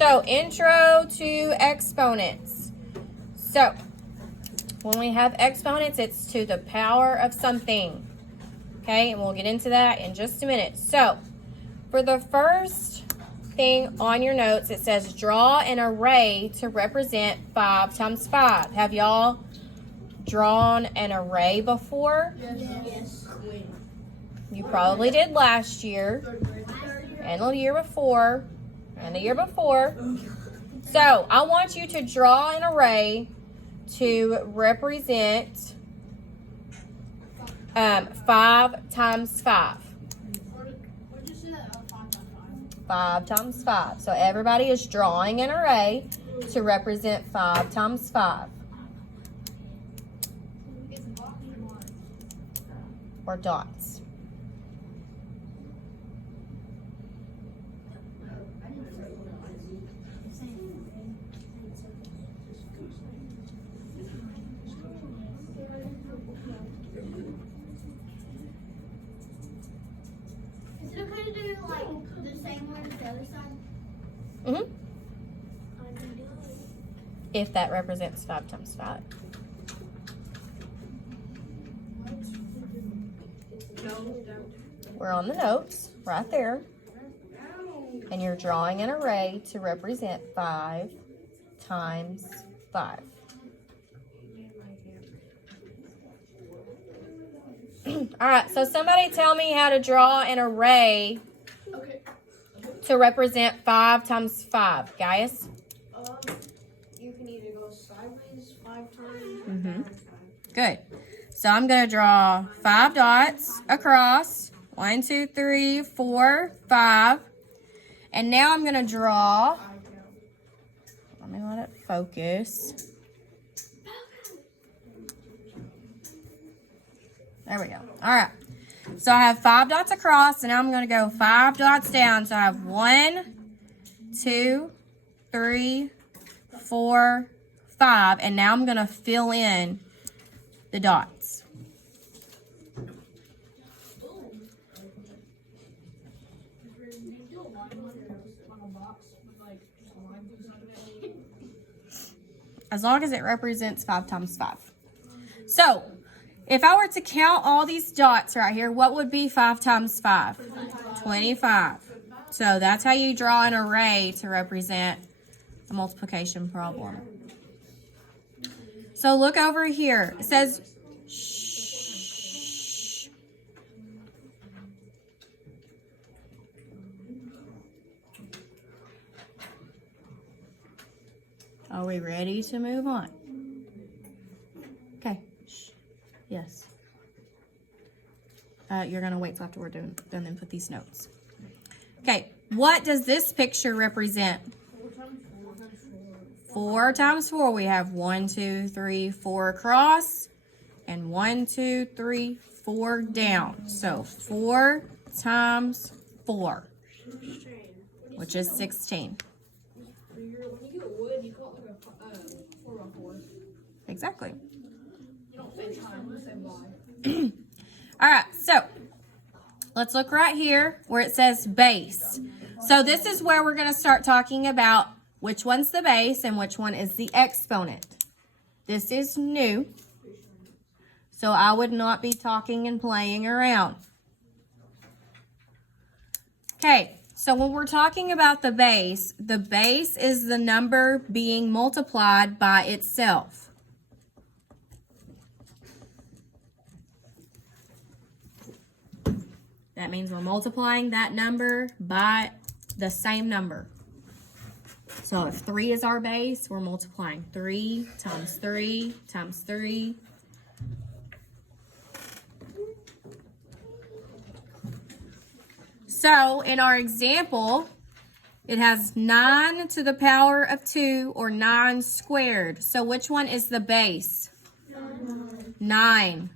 So, intro to exponents. So, when we have exponents, it's to the power of something. Okay, and we'll get into that in just a minute. So, for the first thing on your notes, it says draw an array to represent 5 times 5. Have y'all drawn an array before? Yes. You probably did last year, and the year before, and the year before. So, I want you to draw an array to represent 5 times 5. 5 times 5. So everybody is drawing an array to represent 5 times 5. Or dots. Is it okay to do like the same one as the other side? Mm-hmm. If that represents 5 times 5. We're on the notes right there. And you're drawing an array to represent 5 times 5. All right, so somebody tell me how to draw an array to represent 5 times 5. Guys? You can either go sideways 5 times or Mm-hmm. down 5. Good. So I'm going to draw 5 dots across. 1, 2, 3, 4, 5. And now I'm going to draw. Let me let it focus. There we go. All right. So I have 5 dots across, and now I'm going to go 5 dots down. So I have 1, 2, 3, 4, 5. And now I'm going to fill in the dots. As long as it represents 5 times 5. So, if I were to count all these dots right here, what would be 5 times 5? 25. So, that's how you draw an array to represent a multiplication problem. So, look over here. It says, shh. Are we ready to move on? Okay. Shh. Yes. You're going to wait till after we're done and put these notes. Okay. What does this picture represent? 4 times 4. We have 1, 2, 3, 4 across. And 1, 2, 3, 4 down. So 4 times 4. Which is 16. When you get wood, you call it like a 4x4. Exactly. You don't say time, you say by. All right, so let's look right here where it says base. So this is where we're going to start talking about which one's the base and which one is the exponent. This is new, so I would not be talking and playing around. Okay, so when we're talking about the base is the number being multiplied by itself. That means we're multiplying that number by the same number. So if 3 is our base, we're multiplying 3 times 3 times 3. So in our example, it has 9 to the power of 2, or 9 squared. So which one is the base? 9.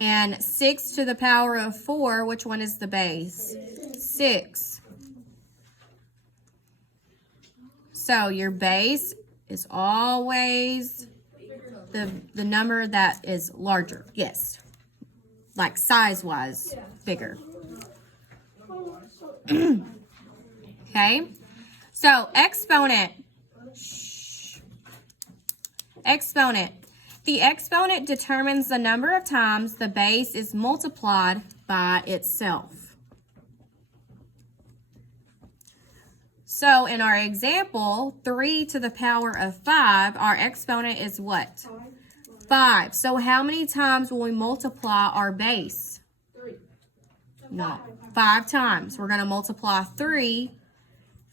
And 6 to the power of 4, which one is the base? 6. So your base is always the number that is larger. Yes. Like size-wise, bigger. Okay, so exponent. Exponent. The exponent determines the number of times the base is multiplied by itself. So in our example, 3 to the power of 5, our exponent is what? 5. So how many times will we multiply our base? 3. No, 5 times. We're going to multiply 3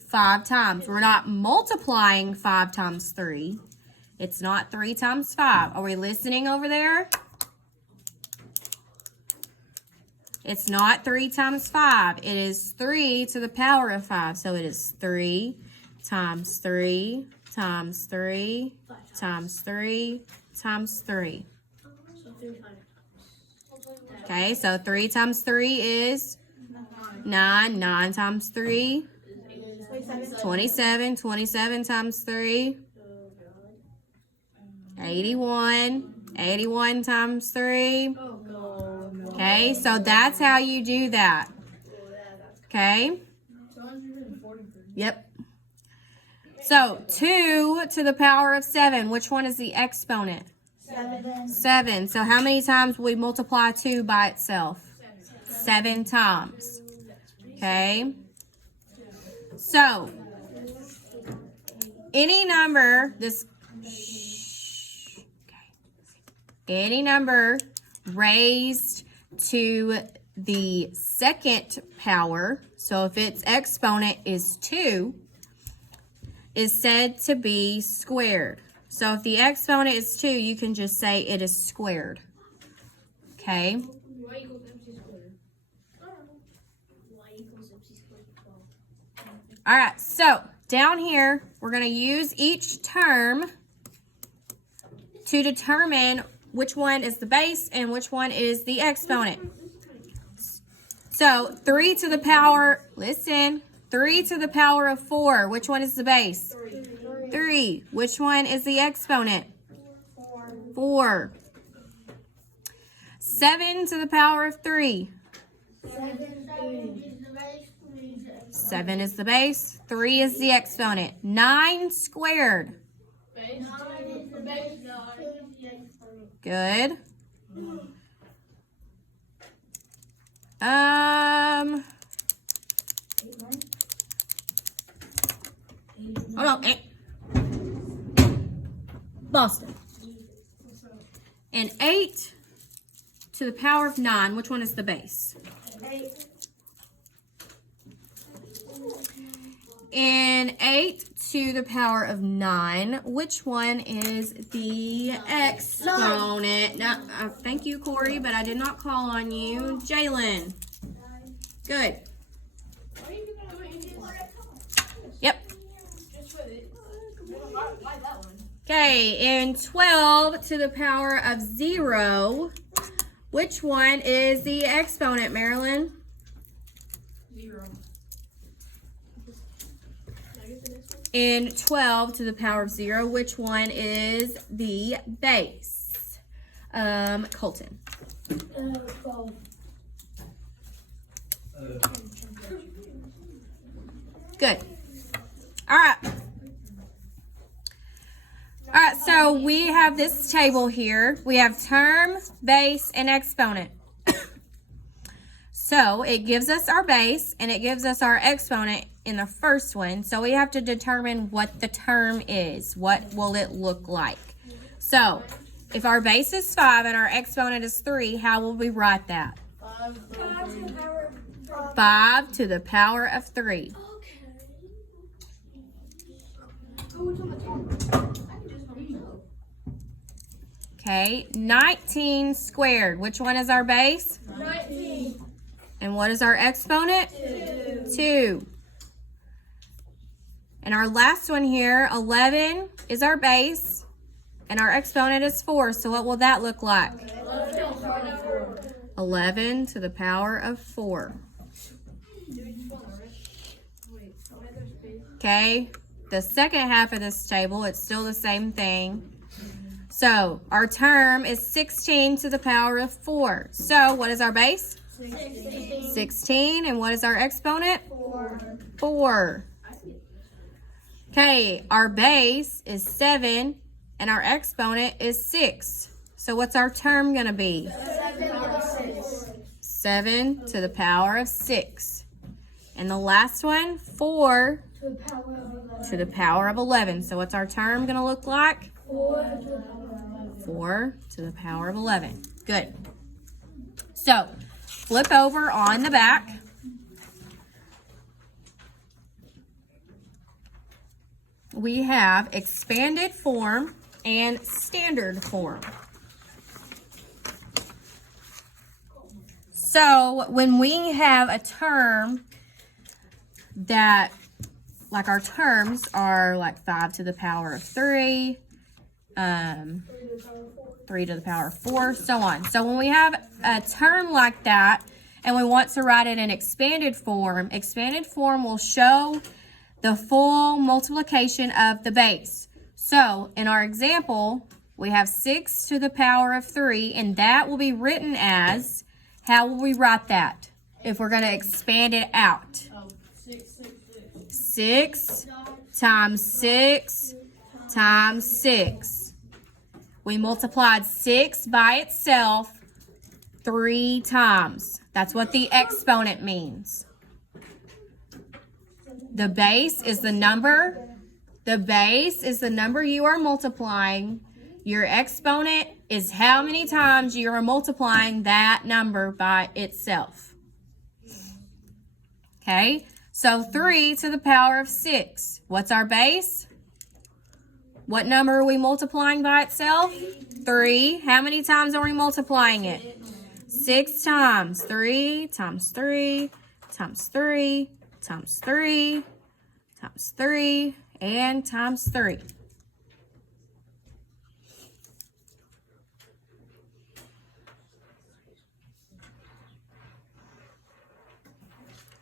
5 times. We're not multiplying 5 times 3. It's not 3 times 5. Are we listening over there? It's not 3 times 5. It is 3 to the power of 5. So it is 3 times 3 times 3 times 3 times 3. So 3 times. Okay, so 3 times 3 is 9. 9 times 3, 27. 27 times 3, 81. 81 times 3. Okay, so that's how you do that. Okay? Yep. So 2 to the power of 7. Which one is the exponent? 7. So how many times will we multiply 2 by itself? 7 times. Okay? So any number, any number raised to the second power, so if its exponent is 2, is said to be squared. So if the exponent is 2, you can just say it is squared. Okay? Y equals MC squared. Y equals MC squared 12. All right, so down here, we're going to use each term to determine which one is the base and which one is the exponent. So 3 to the power, listen, 3 to the power of 4, which one is the base? 3. Which one is the exponent? 4. 7 to the power of 3. 7 is the base. 3 is the exponent. 9 squared. Good. Hold on. Boston. And 8 to the power of 9. Which one is the base? 8. And 8 to the power of 9. Which one is the exponent? Now, thank you, Corey, but I did not call on you. Jalen. Good. Yep. Okay, and 12 to the power of 0. Which one is the exponent, Marilyn? 0. And 12 to the power of 0. Which one is the base? Colton. 12. Good. All right. All right, so we have this table here. We have term, base, and exponent. So it gives us our base and it gives us our exponent in the first one. So we have to determine what the term is. What will it look like? So if our base is 5 and our exponent is 3, how will we write that? 5 to the power of 3. Okay, 19 squared. Which one is our base? 19. And what is our exponent? 2. And our last one here, 11 is our base. And our exponent is 4. So what will that look like? 11 to the power of 4. Okay, the second half of this table, it's still the same thing. So our term is 16 to the power of 4. So what is our base? 16. And what is our exponent? 4. Okay, our base is 7 and our exponent is 6. So what's our term going to be? 7 to the power of 6. And the last one, 4 to the power of 11. So what's our term going to look like? 4 to the power of 11. Good. So flip over on the back. We have expanded form and standard form. So when we have a term that, like our terms are like 5 to the power of 3, 3 to the power of 4, so on. So when we have a term like that and we want to write it in expanded form will show the full multiplication of the base. So in our example, we have 6 to the power of 3, and that will be written as, how will we write that if we're going to expand it out? 6 times 6 times 6. We multiplied 6 by itself 3 times. That's what the exponent means. The base is the number. The base is the number you are multiplying. Your exponent is how many times you are multiplying that number by itself. Okay, so 3 to the power of 6. What's our base? What number are we multiplying by itself? 3. How many times are we multiplying it? 6 times. 3 times 3 times 3 times 3 times 3 and times 3.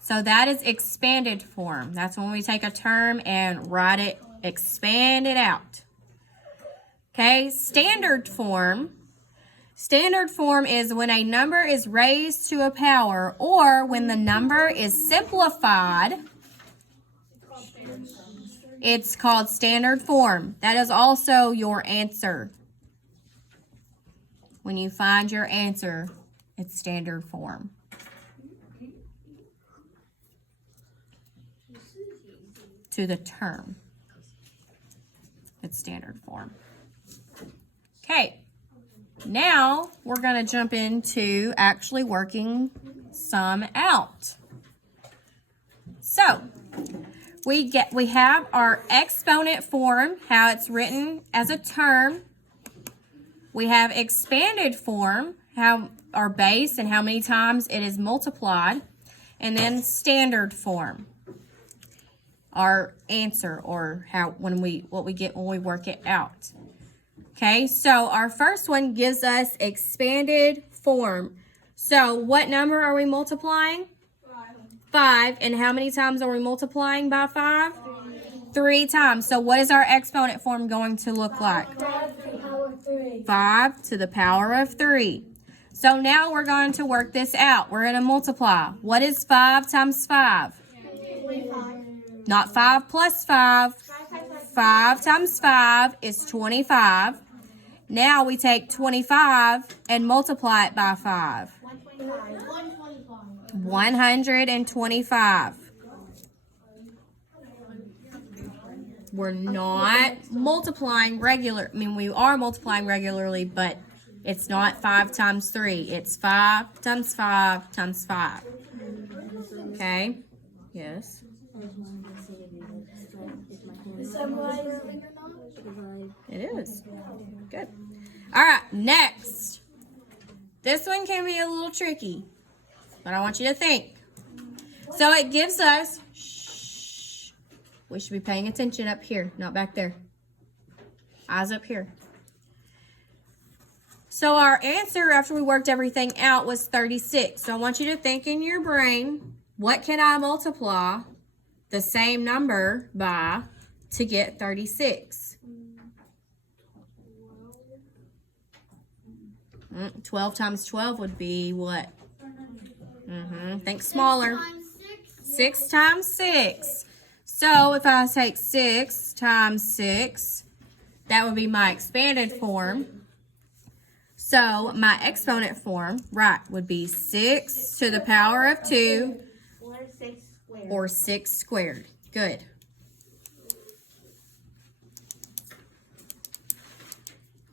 So that is expanded form. That's when we take a term and write it, expand it out. Okay, standard form. Standard form is when a number is raised to a power or when the number is simplified. It's called standard form. That is also your answer. When you find your answer, it's standard form. To the term. It's standard form. Okay. Now we're going to jump into actually working some out. So we have our exponent form, how it's written as a term. We have expanded form, how our base and how many times it is multiplied, and then standard form, our answer, or what we get when we work it out. Okay, so our first one gives us expanded form. So what number are we multiplying? 5. And how many times are we multiplying by 5? 3 times. So what is our exponent form going to look like? 5 to the power of 3. So now we're going to work this out. We're going to multiply. What is 5 times 5? 25. Not 5 plus 5. 5 times 5 is 25. Now we take 25 and multiply it by 5. 125. We're not multiplying regular. I mean, we are multiplying regularly, but it's not 5 times 3. It's 5 times 5 times 5. Okay? Yes. It is. Good. All right, next. This one can be a little tricky, but I want you to think. So it gives us, shh, we should be paying attention up here, not back there. Eyes up here. So our answer after we worked everything out was 36. So I want you to think in your brain, what can I multiply the same number by to get 36? 12 times 12 would be what? Think smaller. Times 6. 6 times 6. So if I take 6 times 6, that would be my expanded form. So my exponent form, right, would be 6 to the power of 2 or 6 squared. Good.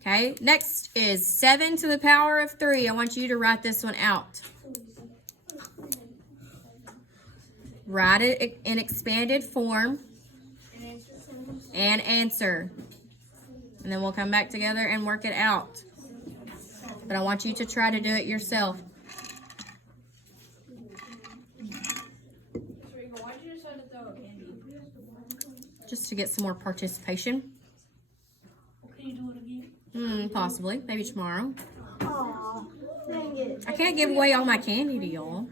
Okay, next is 7 to the power of 3. I want you to write this one out. Write it in expanded form and answer. And then we'll come back together and work it out. But I want you to try to do it yourself. Why did you decide to throw a candy? Just to get some more participation. Can you do it again? Possibly. Maybe tomorrow. Aw, dang it. I can't give away all my candy to y'all.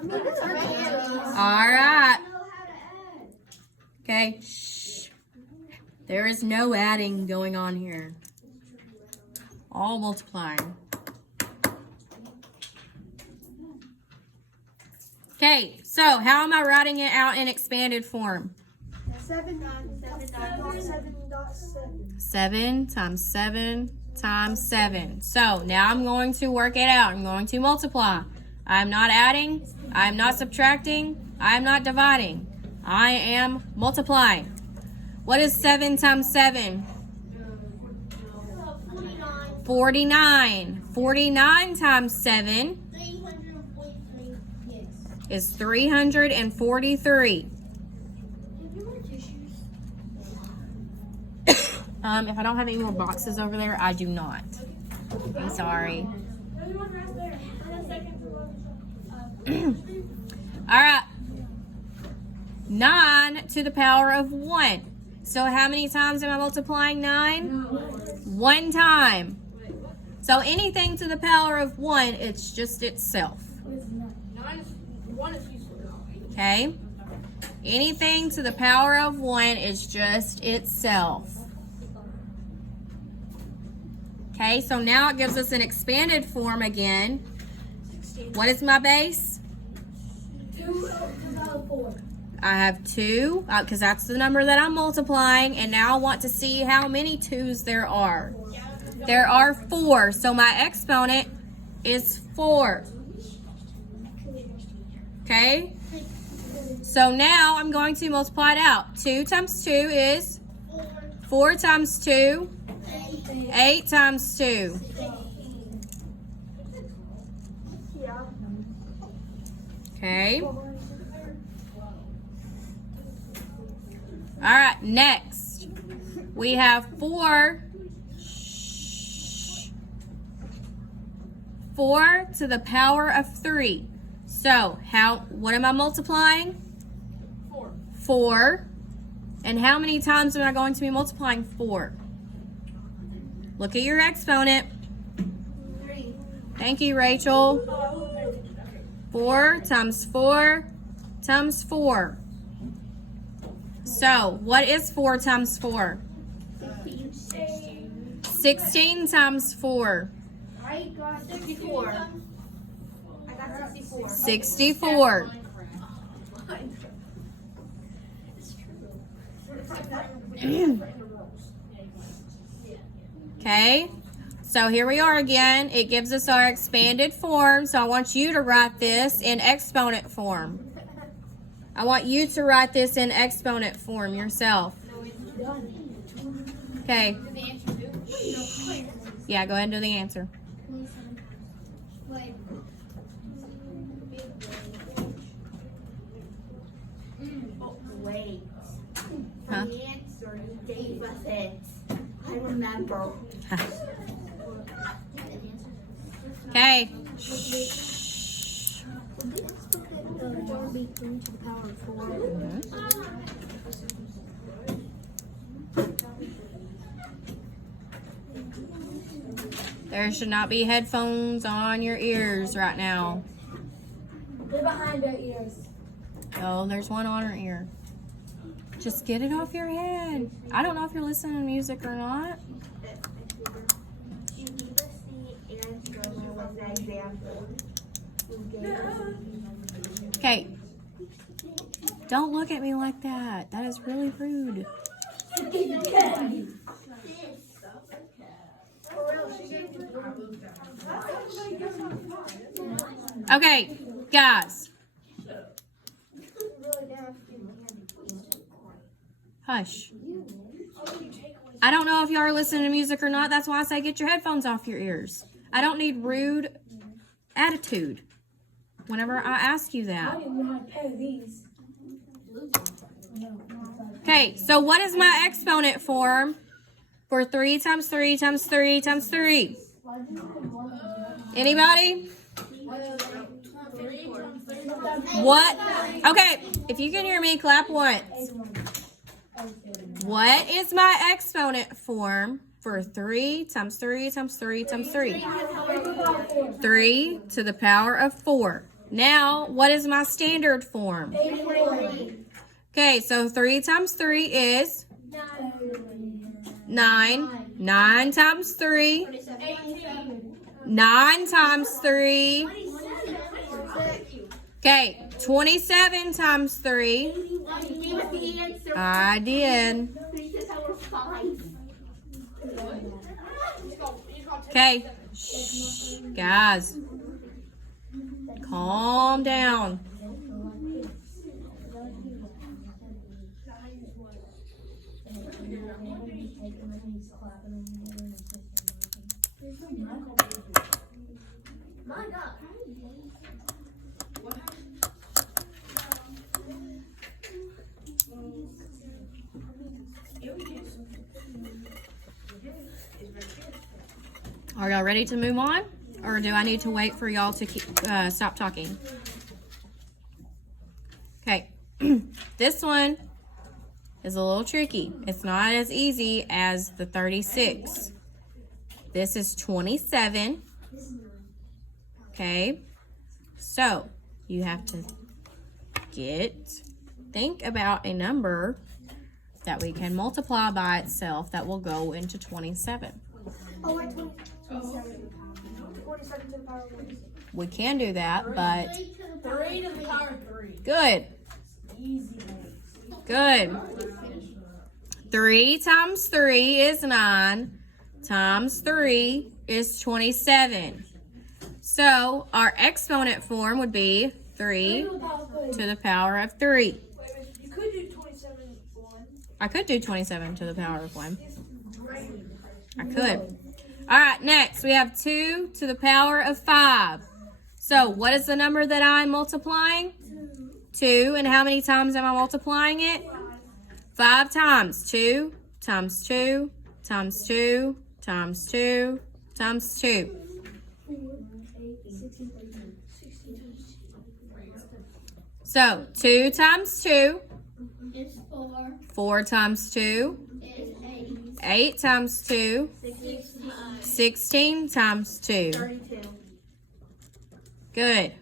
All right. Okay. Shh. There is no adding going on here. All multiplying. Okay, so how am I writing it out in expanded form? 7 times 7.7. 7 times 7 times 7. So now I'm going to work it out. I'm going to multiply. I'm not adding. I'm not subtracting. I'm not dividing. I am multiplying. What is 7 times 7? 49. 49 times 7 is 343. If I don't have any more boxes over there, I do not. I'm sorry. All right. 9 to the power of 1. So how many times am I multiplying 9? 1 time. So anything to the power of 1, it's just itself. Okay? Anything to the power of 1 is just itself. Okay, so now it gives us an expanded form again. What is my base? 2 4. I have 2, because that's the number that I'm multiplying, and now I want to see how many 2's there are. There are 4, so my exponent is 4. Okay? So now I'm going to multiply it out. 2 times 2 is 4 times 2, 8 times 2. Okay. All right, next we have 4 to the power of 3. So what am I multiplying? 4. And how many times am I going to be multiplying 4? Look at your exponent. 3. Thank you, Rachel. 4 times 4 times 4. So, what is 4 times 4? 16 times 4. I got 64. I got 64. 64. Okay, so here we are again. It gives us our expanded form. So I want you to write this in exponent form. I want you to write this in exponent form yourself. Okay. Yeah, go ahead and do the answer. Wait. Huh? The answer you gave us it. I remember. Okay. There should not be headphones on your ears right now. They're behind their ears. Oh, there's one on her ear. Just get it off your head. I don't know if you're listening to music or not. You gave us the answer was an example. Okay. Don't look at me like that. That is really rude. Okay, guys. Hush. I don't know if y'all are listening to music or not. That's why I say get your headphones off your ears. I don't need rude attitude whenever I ask you that. Okay, so what is my exponent form for 3 times 3 times 3 times 3? Anybody? What? Okay, if you can hear me, clap once. What is my exponent form for 3 times 3 times 3 times 3? 3 to the power of 4. Now, what is my standard form? Okay, so 3 times 3 is 9. 9 times 3. 9 times 3. Okay, 27 times 3. I did. Okay, shh, guys, calm down. My God. Are y'all ready to move on? Or do I need to wait for y'all to stop talking? Okay, this one is a little tricky. It's not as easy as the 36. This is 27. Okay, so you have to think about a number that we can multiply by itself that will go into 27. Oh, wait, 27. 27 to the power of 1. We can do that, but 3 to the power of 3. good. Good. 3 times 3 is 9. Times 3 is 27. So our exponent form would be 3 to the power of 3. You could do 27 1. I could do 27 to the power of 1. I could. All right, next we have 2 to the power of 5. So what is the number that I'm multiplying? 2. And how many times am I multiplying it? 5 times. 2 times 2 times 2 times 2 times 2. So 2 times 2. It's 4. 4 times 2. It's 8. 8 times 2. 16. 16 times 2. 32. Good.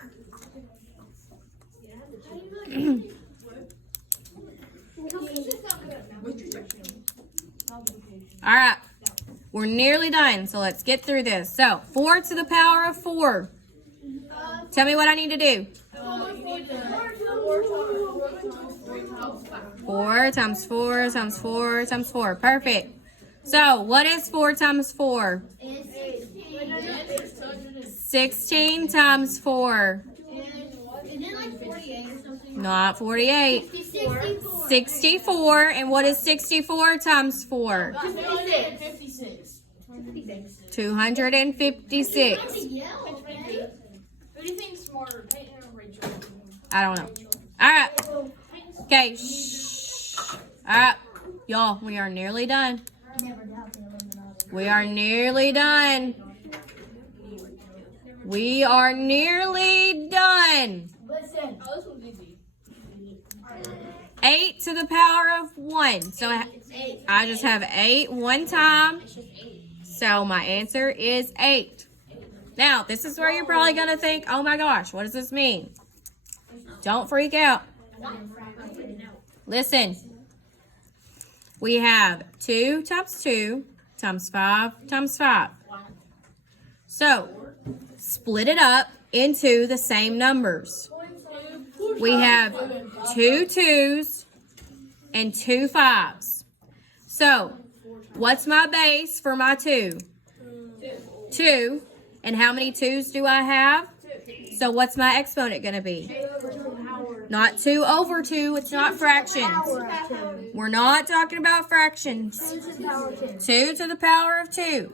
All right. We're nearly done, so let's get through this. So 4 to the power of 4. Tell me what I need to do. 4 times 4 times 4 times 4. Perfect. So what is 4 times 4? It's 16 times 4. Isn't it like 48 or something? Not 48. 64. 64. And what is 64 times 4? 56. 256. Yell, okay? Who do you think's smarter, Peyton or Rachel? I don't know. All right. Okay. Shh. All right. Y'all, we are nearly done. We are nearly done. We are nearly done. Listen. Oh, this one's easy. 8 to the power of 1. So I just have 8 one time. So my answer is 8. Now, this is where you're probably going to think, oh my gosh, what does this mean? Don't freak out. Listen. We have 2 times 2 times 5 times 5. So, split it up. into the same numbers. We have 2 2s and 2 5s. So, what's my base for my 2? 2. And how many 2s do I have? So, what's my exponent going to be? Not 2 over 2. It's not fractions. We're not talking about fractions. 2 to the power of 2.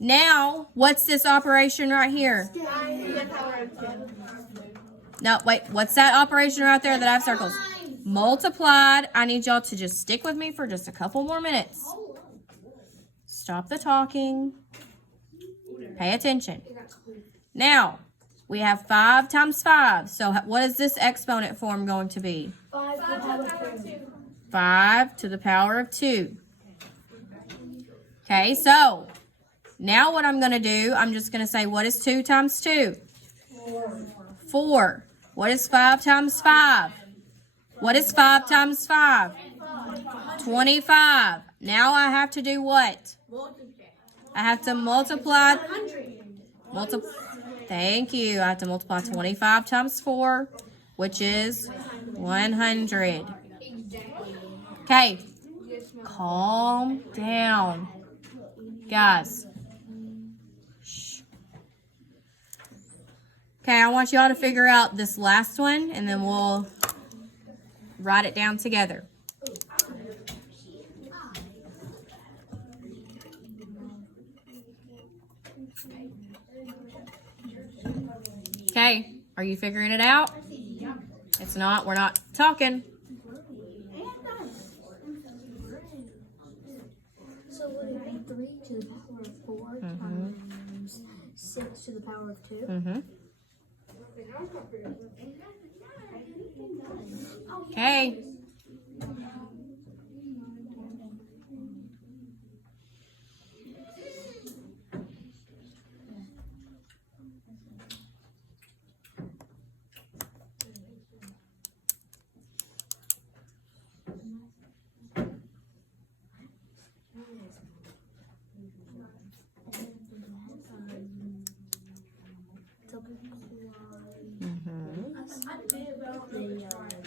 Now, what's this operation right here? No, wait. What's that operation right there that I have circles? Multiplied. I need y'all to just stick with me for just a couple more minutes. Stop the talking. Pay attention. Now, we have 5 times 5. So what is this exponent form going to be? 5 to the power of 2. Okay, so now what I'm going to do, I'm just going to say, what is 2 times 2? 4. What is 5 times 5? What is 5 times 5? 25. Now I have to do what? I have to multiply. Thank you. I have to multiply 25 times 4, which is 100. Okay. Calm down. Guys. Shh. Okay, I want y'all to figure out this last one, and then we'll write it down together. Okay, are you figuring it out? It's not, we're not talking. So would it be 3 to the power of 4 times 6 to the power of 2? Okay.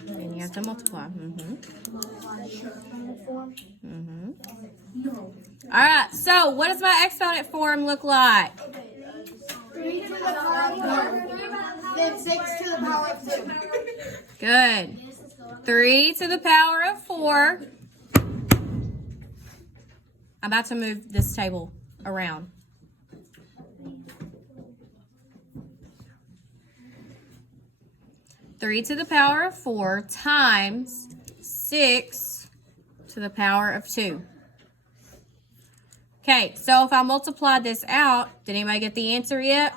And you have to multiply. All right, so what does my exponent form look like? 3 to the power of 4. Then 6 to the power of 2. Good. 3 to the power of 4. I'm about to move this table around. 3 to the power of 4 times 6 to the power of 2. Okay, so if I multiply this out, did anybody get the answer yet?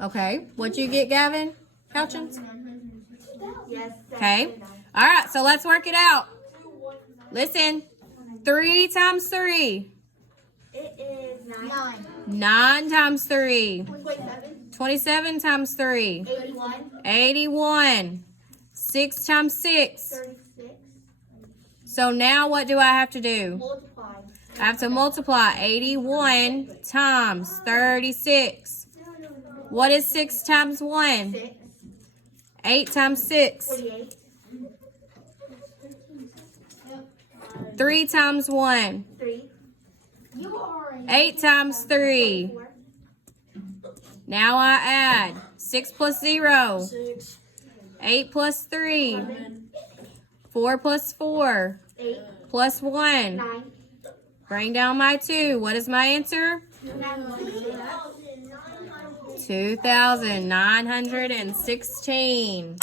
Okay, what'd you get, Gavin? Houchins? Okay, all right, so let's work it out. Listen, 3 times 3. It is 9. 9 times 3. 27. 27 times 3. 81. 81. 6 times 6. 36. So now what do I have to do? Multiply. I have to multiply 81 times 36. What is 6 times 1? 6. 8 times 6. 48. 3 times 1. 3. 8 times 3. 4. Now I add 6 plus 0. 6. 8 plus 3. 4 plus 4. 8. Plus 1. 9. Bring down my 2. What is my answer? 2,916.